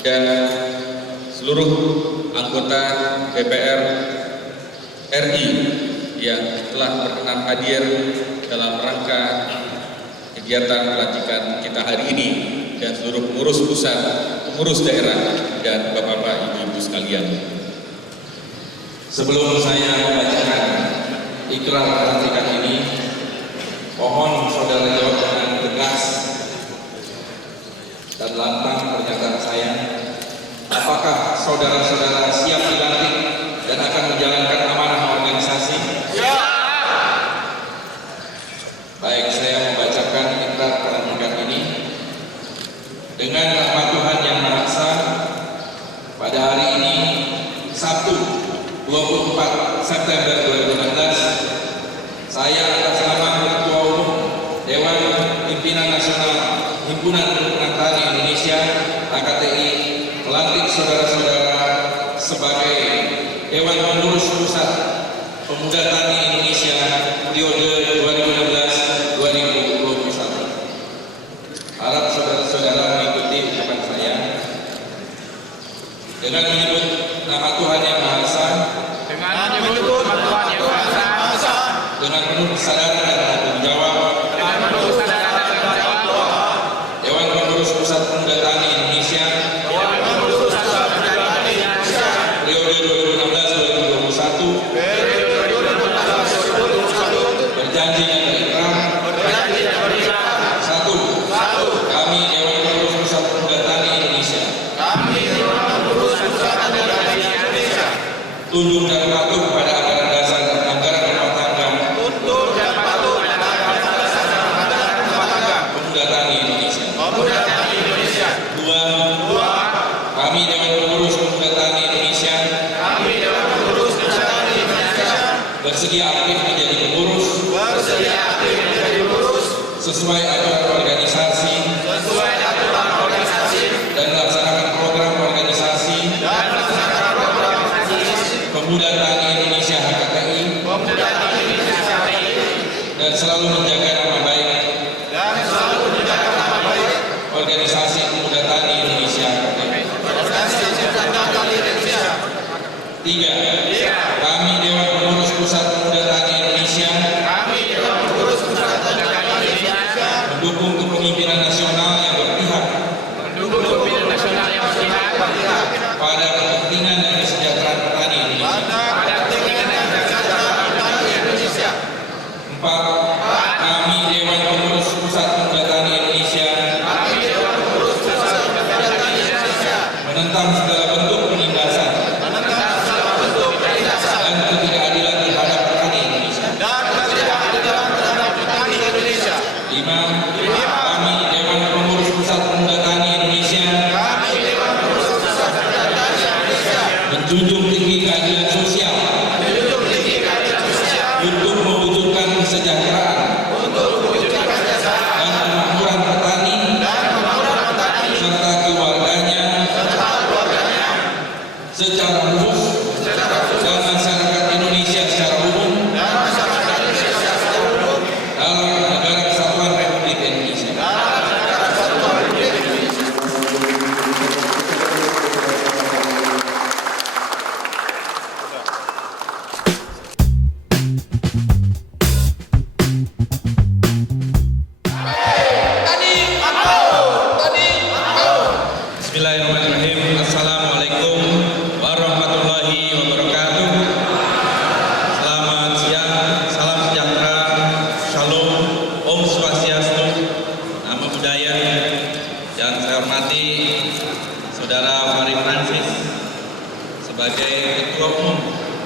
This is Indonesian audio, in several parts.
dan seluruh anggota DPR RI yang telah berkenan hadir dalam rangka kegiatan pelantikan kita hari ini, dan seluruh pengurus pusat, pengurus daerah, dan bapak-bapak, ibu-ibu sekalian. Sebelum saya membacakan ikrar pelantikan ini, mohon saudara jawab dengan tegas dan lantang pernyataan saya. Apakah saudara-saudara siap dilantik dan akan menjalankan amanah organisasi? Ya. Baik, saya membacakan ikrar pelantikan ini. Dengan rahmat Tuhan Yang Maha Esa, pada hari ini, Sabtu 24 September 2016, saya atas nama Ketua Umum Dewan Pimpinan Nasional Himpunan Peternak Tani Indonesia (HKTI) melantik saudara-saudara sebagai Dewan Pengurus Pusat Pemuda Tani Indonesia periode 2016-2021. Harap saudara-saudara mengikuti ucapan saya. Dengan menyebut nama Tuhan Yang Maha Esa, dengan penuh kesadaran dan tanggung jawab, Dewan Pengurus Pusat Pemuda Tani Indonesia periode 2016-2021 berjanji dan berikrar. 1. Kami Dewan Pengurus Pusat Pemuda Tani Indonesia tunduk dan patuh pada anggaran dasar dan anggaran rumah tangga Pemuda Tani Indonesia. 2. Kami Dewan Pengurus Pemuda Tani Indonesia bersedia aktif menjadi pengurus sesuai aturan organisasi dan melaksanakan program organisasi Pemuda Tani Indonesia (HKTI) dan selalu menjaga nama baik organisasi Pemuda Tani Indonesia (HKTI). 3. Kami Dewan Pengurus Pusat Pemuda Tani Indonesia mendukung kepemimpinan nasional yang berpihak pada kepentingan dan kesejahteraan petani Indonesia. 4. Kami Dewan Pengurus Pusat Pemuda Tani Indonesia menentang segala bentuk penindasan dan ketidakadilan terhadap petani Indonesia. 5. Kami Dewan Pengurus Pusat Pemuda Tani Indonesia menjunjung tinggi keadilan sosial untuk mewujudkan kesejahteraan dan kemakmuran petani serta keluarganya secara khusus dan masyarakat Indonesia secara umum dalam negara kesatuan Republik Indonesia. Bismillahirrahmanirrahim. Assalamualaikum warahmatullahi wabarakatuh. Selamat siang, salam sejahtera, shalom, om swastiastu, namo buddhaya. Yang saya hormati Saudara Fahri Francis sebagai Ketua Umum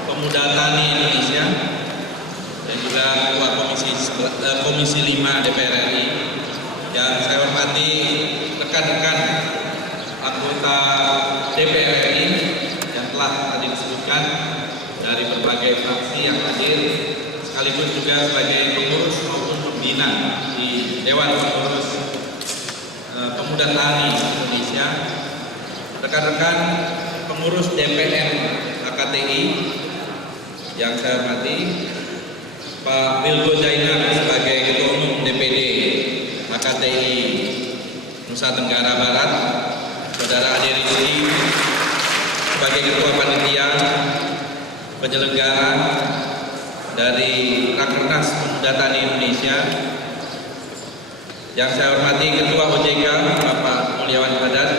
Pemuda Tani Indonesia dan juga Ketua Komisi 5 DPR RI. Yang saya hormati rekan-rekan anggota DPR RI yang telah tadi disebutkan dari berbagai fraksi yang hadir, sekaligus juga sebagai pengurus maupun pembina di Dewan Pengurus Pemuda Tani Indonesia, rekan-rekan pengurus DPM HKTI yang saya hormati, Pak Wilgo Zainal sebagai Ketua Umum DPD HKTI Nusa Tenggara Barat, Saudara Ade Rizky sebagai Ketua Panitia penyelenggara dari Rakernas Pemuda Tani Indonesia, yang saya hormati Ketua OJK Bapak Mulyawan Hadad,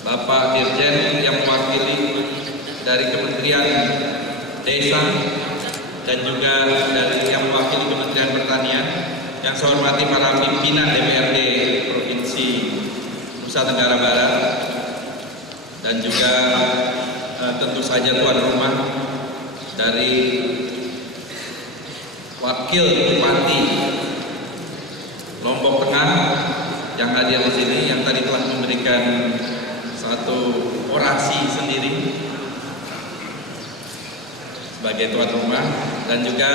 Bapak Dirjen yang mewakili dari Kementerian Desa dan juga dari yang mewakili Kementerian Pertanian, yang saya hormati para pimpinan DPRD Provinsi Nusa Tenggara Barat, dan juga tentu saja tuan rumah dari Wakil Bupati Lombok Tengah yang hadir di sini, yang tadi telah memberikan satu orasi sendiri sebagai tuan rumah, dan juga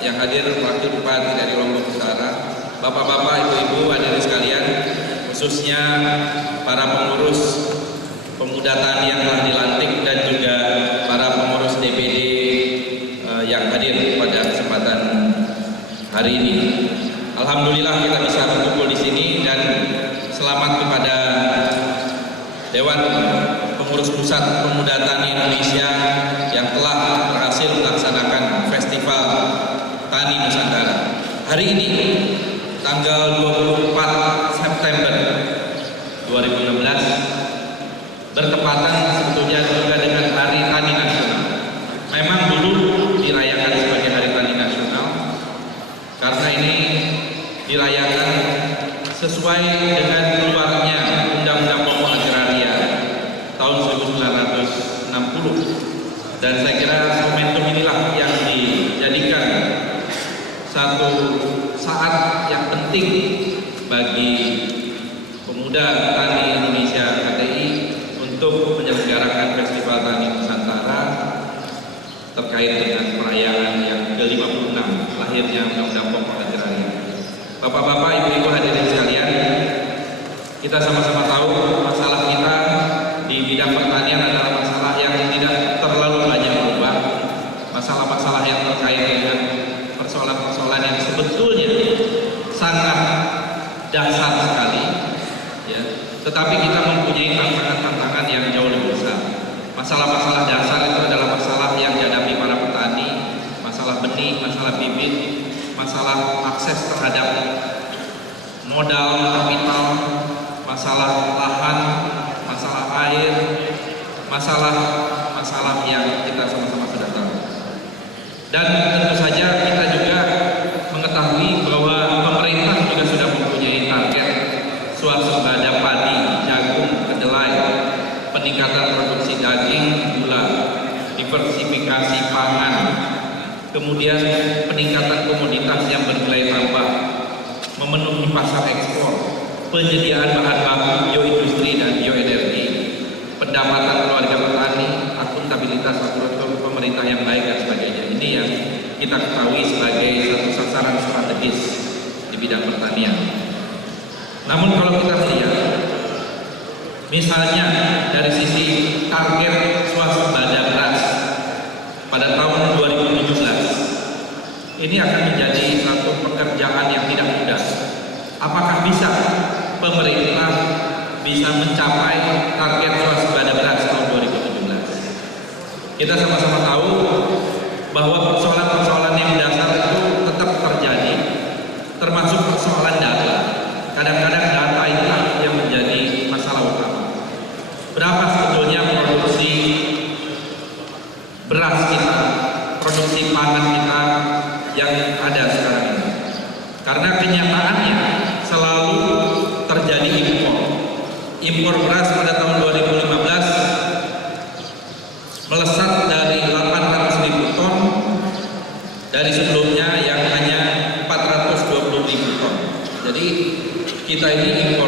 yang hadir Wakil Bupati dari Lombok Utara, bapak-bapak, ibu-ibu, hadirin sekalian, khususnya para pengurus pemuda tani yang telah dilantik dan juga para pengurus DPD yang hadir pada kesempatan hari ini. Alhamdulillah kita bisa berkumpul di sini, dan selamat kepada Dewan Pengurus Pusat Pemuda Tani Indonesia yang telah berhasil melaksanakan Festival Tani Nusantara. Hari ini tanggal 24 September 2016 bertepatan sebetulnya juga dengan Hari Tani Nasional. Memang dulu dirayakan sebagai Hari Tani Nasional karena ini dirayakan sesuai dengan keluarnya Undang-Undang Pokok Agraria tahun 1960, dan saya kira momentum inilah yang dijadikan satu saat yang penting bagi pemuda tani Indonesia KTI untuk menyelenggarakan Festival Tani Nusantara terkait dengan perayaan yang ke-56 lahirnya Undang-Undang Pokok Agraria. Bapak-bapak, ibu-ibu hadirin sekalian, kita sama-sama tahu masalah kita di bidang pertanian adalah masalah yang tidak terlalu banyak berubah. Masalah-masalah yang terkait dengan persoalan-persoalan yang sebetulnya sangat dasar sekali, ya. Tetapi kita mempunyai tantangan-tantangan yang jauh lebih besar. Masalah-masalah dasar itu adalah masalah yang dihadapi para petani, masalah benih, masalah bibit, masalah akses terhadap modal kapital, masalah lahan, masalah air, masalah yang kita sama-sama sudah tahu. Dan tentu saja kita juga mengetahui bahwa pemerintah juga sudah mempunyai target swasembada padi, jagung, kedelai, peningkatan produksi daging, gula, diversifikasi pangan, kemudian peningkatan komoditas yang bernilai tambah, memenuhi pasar ekspor, penyediaan bahan baku bioindustri dan bioenergi, pendapatan keluarga petani, akuntabilitas pemerintah yang baik, dan sebagainya. Ini yang kita ketahui sebagai satu sasaran strategis di bidang pertanian. Namun kalau kita lihat, misalnya dari sisi target swasembada beras pada tahun 2017, ini akan menjadi satu pekerjaan yang tidak mudah. Apakah bisa pemerintah bisa mencapai target swasembada beras tahun 2017? Kita sama-sama tahu bahwa persoalan-persoalan yang dasar itu tetap terjadi, termasuk persoalan data. Kadang-kadang data itulah yang menjadi masalah utama. Berapa sebetulnya produksi beras kita, produksi pangan kita yang ada sekarang ini? Karena kenyataannya selalu terjadi impor beras pada tahun 2015 melesat dari 800.000 ton dari sebelumnya yang hanya 420.000 ton. Jadi kita ini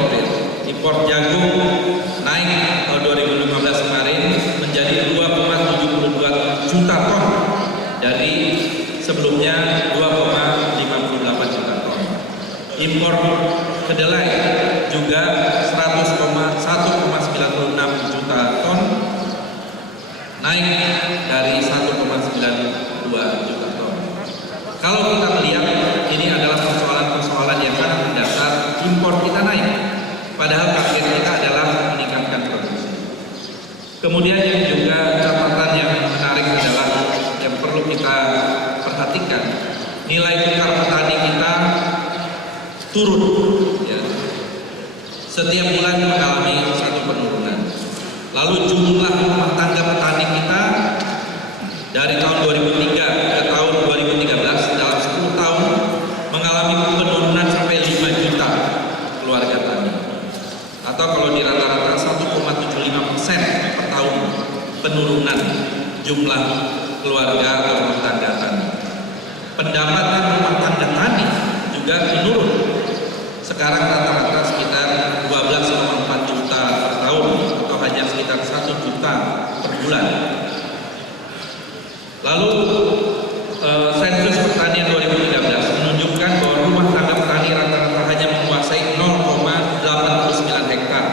impor jagung naik tahun 2015 kemarin menjadi 2,72 juta ton dari sebelumnya 2,58 juta ton. Impor kedelai juga 1,96 juta ton, naik dari 1,92 juta ton. Kalau kita melihat ini adalah persoalan-persoalan yang sangat mendasar, impor kita naik. Padahal target kita adalah Kemudian yang juga catatan yang menarik adalah yang perlu kita perhatikan, nilai tukar petani kita turun, ya. Setiap bulan mengalami satu penurunan. Lalu jumlah rumah tangga petani kita dari tahun 2003 ke tahun 2013 dalam 10 tahun mengalami penurunan sampai 5 juta keluarga tani. Atau kalau di rata-rata 1,75% per tahun penurunan jumlah keluarga atau rumah tangga tani. Pendapatan rumah tangga tani juga menurun. Sekarang rata-rata sekitar 12,4 juta per tahun atau hanya sekitar 1 juta per bulan. Lalu sensus pertanian 2013 menunjukkan bahwa rumah tangga petani rata-rata hanya menguasai 0,89 hektar.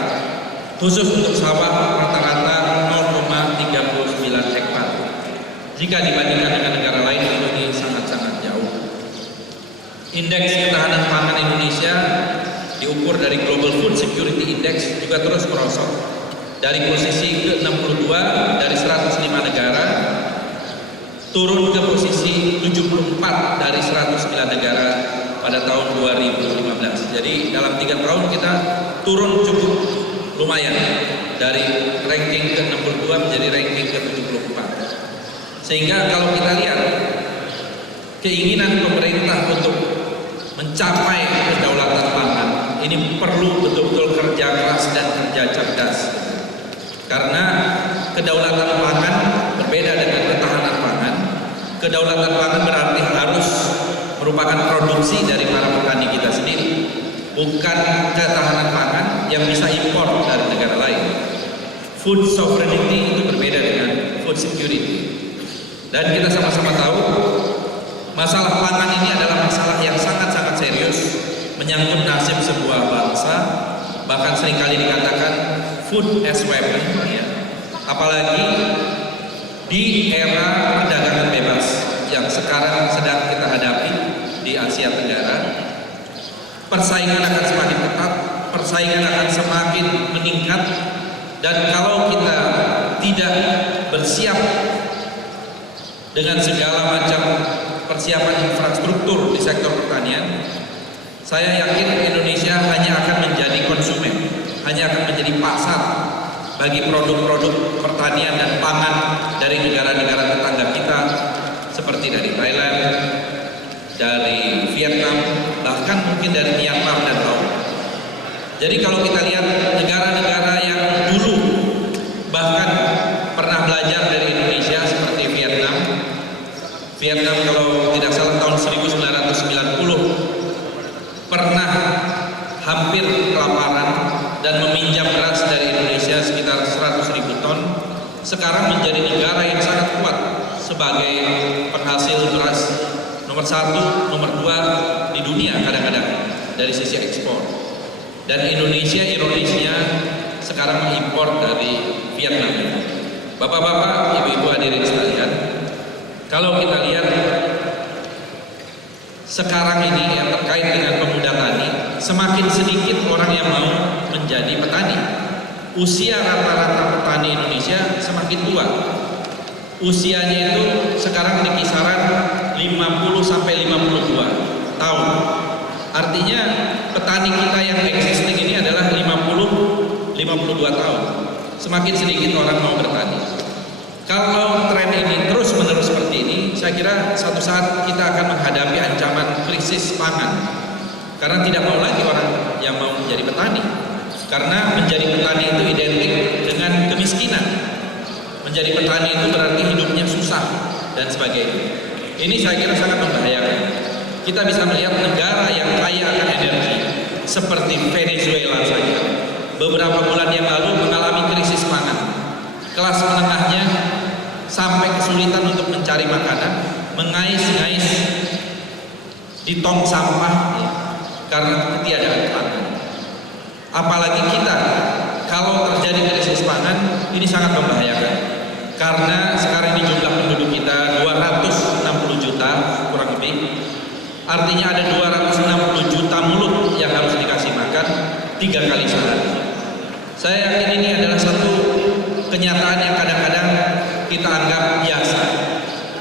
Khusus untuk sawah rata-rata 0,39 hektar. Jika dibandingkan dengan negara lain ini sangat-sangat jauh. Indeks ketahanan pangan Indonesia diukur dari Global Food Security Index juga terus merosot dari posisi ke-62 dari 105 negara turun ke posisi 74 dari 109 negara pada tahun 2015. Jadi dalam 3 tahun kita turun cukup lumayan dari ranking ke-62 menjadi ranking ke-74. Sehingga kalau kita lihat keinginan pemerintah untuk mencapai kedaulatan pangan ini perlu betul-betul kerja keras dan kerja cerdas. Karena kedaulatan pangan berbeda dengan ketahanan pangan. Kedaulatan pangan berarti harus merupakan produksi dari para petani kita sendiri, bukan ketahanan pangan yang bisa impor dari negara lain. Food sovereignty itu berbeda dengan food security. Dan kita sama-sama tahu masalah pangan ini adalah masalah yang sangat-sangat serius, menyangkut nasib sebuah bangsa, bahkan seringkali dikatakan food as weapon, ya. Apalagi di era perdagangan bebas yang sekarang sedang kita hadapi di Asia Tenggara. Persaingan akan semakin ketat, persaingan akan semakin meningkat, dan kalau kita tidak bersiap dengan segala macam persiapan infrastruktur di sektor pertanian, saya yakin Indonesia hanya akan menjadi konsumen, hanya akan menjadi pasar bagi produk-produk pertanian dan pangan dari negara-negara tetangga kita seperti dari Thailand, dari Vietnam, bahkan mungkin dari Myanmar dan Laos. Jadi kalau kita lihat negara-negara yang dulu bahkan pernah belajar dari Indonesia seperti Vietnam kalau tidak salah tahun 1990 pernah hampir kelaparan dan meminjam beras dari Indonesia sekitar 100.000 ton, sekarang menjadi negara yang sangat kuat sebagai penghasil beras nomor 1, nomor 2 di dunia kadang-kadang dari sisi ekspor. Dan Indonesia ironisnya sekarang mengimpor dari Vietnam. Bapak-bapak, ibu-ibu hadirin sekalian, kalau kita lihat sekarang ini yang terkait dengan pemuda tani, semakin sedikit orang yang mau menjadi petani. Usia rata-rata petani Indonesia semakin tua. Usianya itu sekarang di kisaran 50 sampai 52 tahun. Artinya petani kita yang existing ini adalah 50-52 tahun. Semakin sedikit orang mau bertani. Kalau tren ini terus-menerus seperti ini, saya kira suatu saat kita akan menghadapi ancaman krisis pangan. Karena tidak mau lagi orang yang mau menjadi petani. Karena menjadi petani itu identik dengan kemiskinan. Menjadi petani itu berarti hidupnya susah dan sebagainya. Ini saya kira sangat membahayakan. Kita bisa melihat negara yang kaya akan energi seperti Venezuela saja beberapa bulan yang lalu mengalami krisis pangan. Kelas menengahnya sampai kesulitan untuk mencari makanan, mengais-ngais di tong sampah karena ketiadaan pangan. Apalagi kita, kalau terjadi krisis pangan, ini sangat membahayakan. Karena sekarang ini jumlah penduduk kita 260 juta kurang lebih. Artinya ada 260 juta mulut yang harus dikasih makan 3 kali sehari. Saya yakin ini adalah satu kenyataan yang kadang-kadang kita anggap biasa,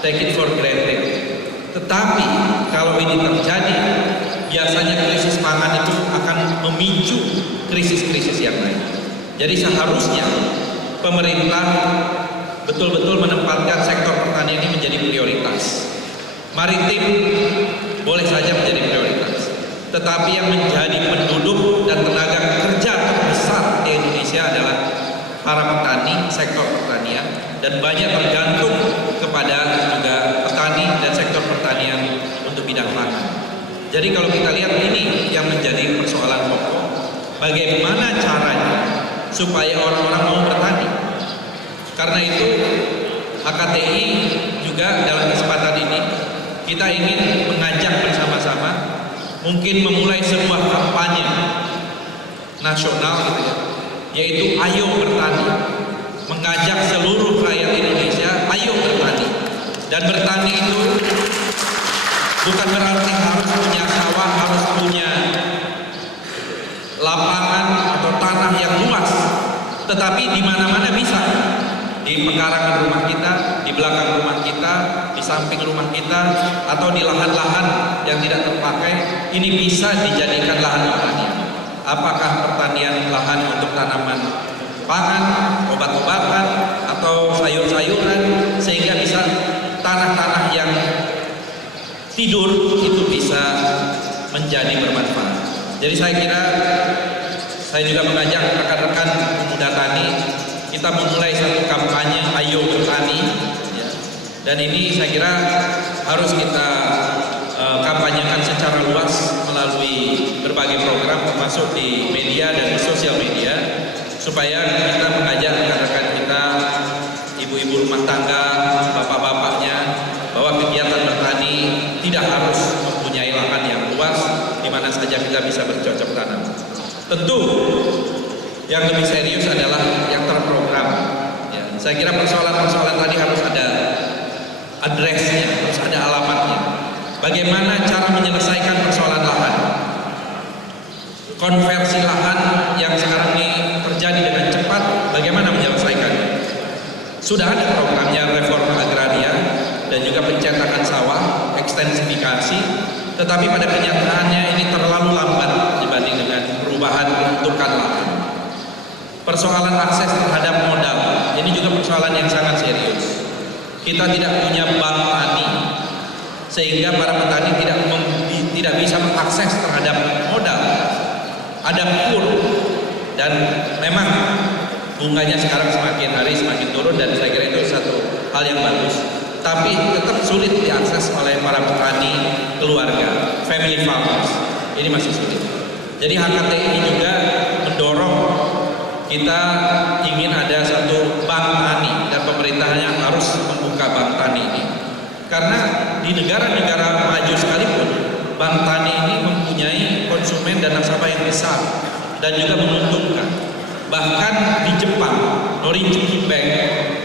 take it for granted. Tetapi kalau ini terjadi, biasanya krisis pangan itu akan memicu krisis-krisis yang lain. Jadi seharusnya pemerintah betul-betul menempatkan sektor pertanian ini menjadi prioritas. Maritim boleh saja menjadi prioritas, tetapi yang menjadi penduduk dan tenaga kerja terbesar di Indonesia adalah para petani, sektor pertanian, dan banyak tergantung kepada juga petani dan sektor pertanian untuk bidang pangan. Jadi kalau kita lihat ini yang menjadi persoalan pokok, bagaimana caranya supaya orang-orang mau bertani. Karena itu HKTI juga dalam kesempatan ini kita ingin mengajak bersama-sama, mungkin memulai sebuah kampanye nasional gitu ya, yaitu ayo bertani, mengajak seluruh rakyat Indonesia ayo bertani. Dan bertani itu bukan berarti harus punya sawah, harus punya lapangan atau tanah yang luas, tetapi di mana-mana bisa, di pekarangan rumah kita, di belakang rumah kita, di samping rumah kita, atau di lahan-lahan yang tidak terpakai, ini bisa dijadikan lahan pertanian. Apakah pertanian lahan untuk tanaman pangan, obat-obatan, atau sayur-sayuran, sehingga bisa tanah-tanah yang tidur itu bisa menjadi bermanfaat. Jadi saya kira saya juga mengajak rekan-rekan pemuda tani, kita memulai satu kampanye ayo bertani ya. Dan ini saya kira harus kita kampanyekan secara luas melalui berbagai program termasuk di media dan di sosial media, supaya kita mengajak rekan-rekan kita, ibu-ibu rumah tangga, bapak-bapaknya, bahwa kegiatan bertani tidak harus mempunyai lahan yang luas di mana saja kita bisa bercocok tanam. Tentu yang lebih serius adalah yang terprogram ya. Saya kira persoalan-persoalan tadi harus ada address-nya, harus ada alamatnya. Bagaimana cara menyelesaikan persoalan lahan, konversi lahan yang sekarang ini terjadi dengan cepat, bagaimana menyelesaikannya? Sudah ada programnya reforma agraria dan juga pencetakan sawah, ekstensifikasi, tetapi pada kenyataannya ini terlalu lambat dibanding dengan perubahan peruntukan lahan. Persoalan akses terhadap modal, ini juga persoalan yang sangat serius. Kita tidak punya bank tani, sehingga para petani tidak bisa mengakses terhadap modal. Ada KUR, dan memang bunganya sekarang semakin hari semakin turun, dan saya kira itu satu hal yang bagus. Tapi tetap sulit diakses oleh para petani keluarga, family farmers. Ini masih sulit. Jadi HKT ini juga mendorong kita ingin ada satu bank tani, dan pemerintahnya harus membuka bank tani ini. Karena di negara-negara maju sekalipun, bank tani ini mempunyai konsumen dan nasabah yang besar dan juga menguntungkan. Bahkan di Jepang, Norinchuki Bank,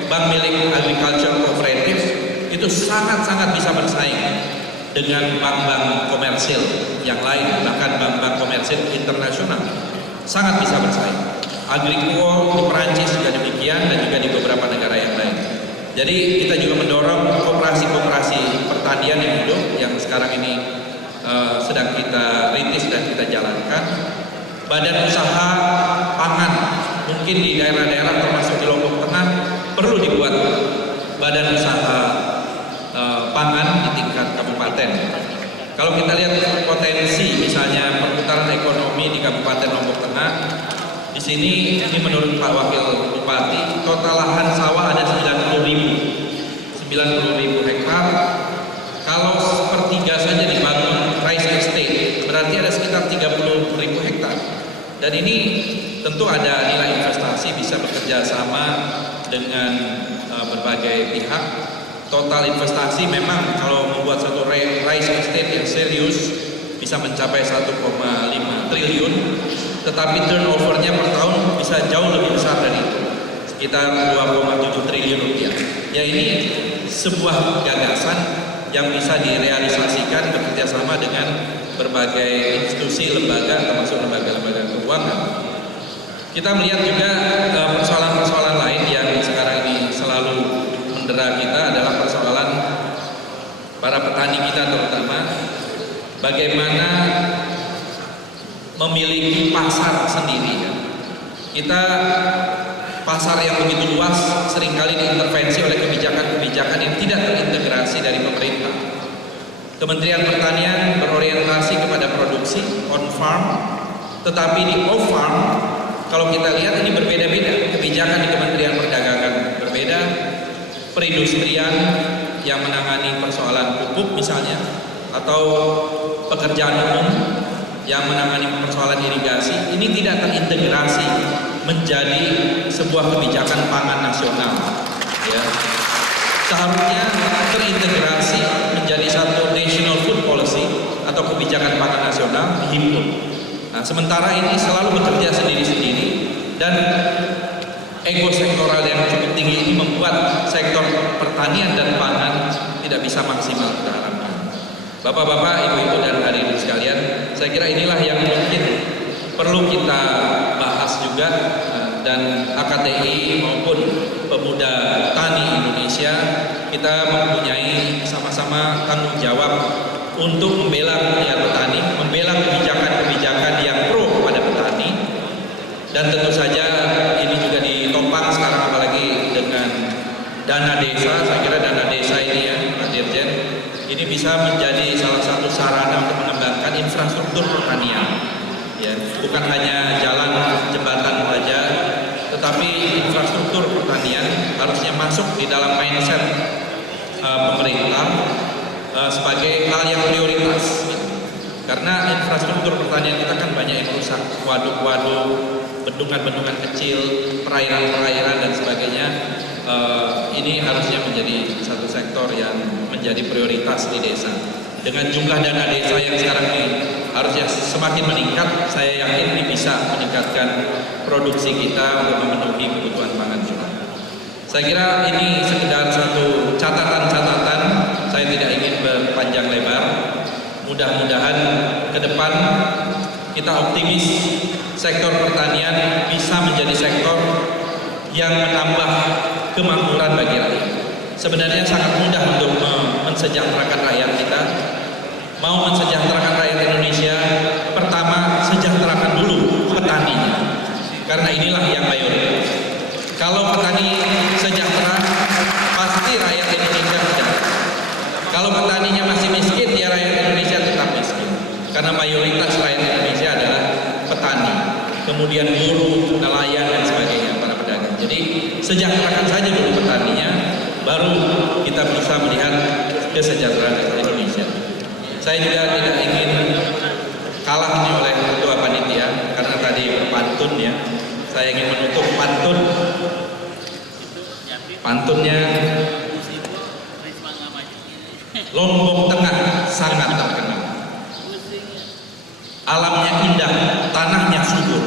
bank milik Agriculture Cooperative, itu sangat-sangat bisa bersaing dengan bank-bank komersil yang lain, bahkan bank-bank komersil internasional sangat bisa bersaing. Agricole di Perancis juga demikian, dan juga di beberapa negara yang lain. Jadi kita juga mendorong koperasi-koperasi pertanian yang hidup yang sekarang ini sedang kita rintis dan kita jalankan. Badan usaha pangan mungkin di daerah-daerah termasuk di Lombok Tengah perlu dibuat badan usaha pangan di tingkat kabupaten. Kalau kita lihat potensi misalnya perputaran ekonomi di Kabupaten Lombok Tengah, di sini ini menurut Pak Wakil Bupati, total lahan sawah ada 90.000 hektar. Kalau sepertiga saja dibangun rice estate, berarti ada sekitar 30.000 hektar. Dan ini tentu ada nilai investasi, bisa bekerja sama dengan berbagai pihak. Total investasi memang kalau membuat satu rice estate yang serius bisa mencapai 1,5 triliun, tetapi turnovernya per tahun bisa jauh lebih besar dari itu, sekitar 2,7 triliun rupiah. Ya, ini sebuah gagasan yang bisa direalisasikan bekerjasama dengan berbagai institusi, lembaga, termasuk lembaga-lembaga keuangan. Kita melihat juga persoalan-persoalan lain yang kita terutama bagaimana memiliki pasar sendiri. Kita pasar yang begitu luas seringkali diintervensi oleh kebijakan-kebijakan yang tidak terintegrasi dari pemerintah. Kementerian Pertanian berorientasi kepada produksi on farm, tetapi di off farm kalau kita lihat ini berbeda-beda. Kebijakan di Kementerian Perdagangan berbeda, perindustrian yang menangani persoalan pupuk misalnya, atau pekerjaan umum yang menangani persoalan irigasi, ini tidak terintegrasi menjadi sebuah kebijakan pangan nasional. Ya. Seharusnya terintegrasi menjadi satu national food policy atau kebijakan pangan nasional dihimpun. Nah, sementara ini selalu bekerja sendiri-sendiri dan ego sektoral yang cukup tinggi ini membuat sektor pertanian dan pangan tidak bisa maksimal kita harapkan. Bapak-bapak, ibu-ibu dan hadirin sekalian, saya kira inilah yang mungkin perlu kita bahas juga, dan AKTI maupun Pemuda Tani Indonesia kita mempunyai sama-sama tanggung jawab untuk membela rakyat petani, membela kebijakan-kebijakan yang pro kepada petani, dan tentu saja ini juga ditopang sekarang apalagi dengan dana desa. Saya kira dana desa ini ya Pak Dirjen, ini bisa menjadi salah satu sarana untuk mengembangkan infrastruktur pertanian. Ya, bukan hanya jalan jembatan saja, tetapi infrastruktur pertanian harusnya masuk di dalam mindset pemerintah sebagai hal yang prioritas. Karena infrastruktur pertanian kita kan banyak yang rusak, waduk-waduk, bendungan-bendungan kecil, perairan-perairan dan sebagainya. Ini harusnya menjadi satu sektor yang menjadi prioritas di desa. Dengan jumlah dana desa yang sekarang ini harusnya semakin meningkat, saya yakin ini bisa meningkatkan produksi kita untuk memenuhi kebutuhan pangan kita. Saya kira ini sekedar satu catatan-catatan, saya tidak ingin berpanjang lebar. Mudah-mudahan ke depan kita optimis sektor pertanian bisa menjadi sektor yang menambah kemakmuran bagi rakyat. Sebenarnya sangat mudah untuk mensejahterakan rakyat kita. Mau mensejahterakan rakyat Indonesia, pertama sejahterakan dulu petaninya, karena inilah yang mayoritas. Kalau petani sejahtera, pasti rakyat Indonesia sejahtera. Kalau petaninya masih miskin, ya rakyat Indonesia tetap miskin, karena mayoritas rakyat Indonesia adalah petani, kemudian buruh, nelayan dan sebagainya, para pedagang. Jadi sejahterakan saja dulu petaninya, baru kita bisa melihat kesejahteraan Indonesia. Saya juga tidak ingin kalah ini oleh ketua panitia, karena tadi berpantun ya. Saya ingin menutup pantunnya. Lombok Tengah sangat terkenal. Alamnya indah, tanahnya subur.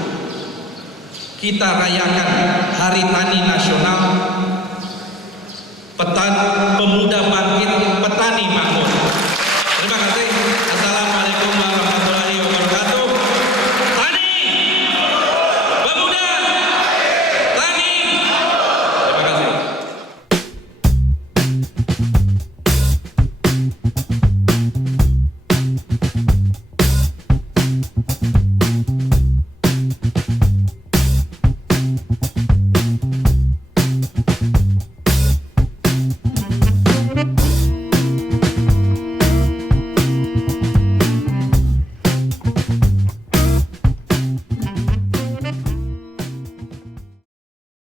Kita rayakan Hari Tani Nasional. Pemuda bangkit, petani maju.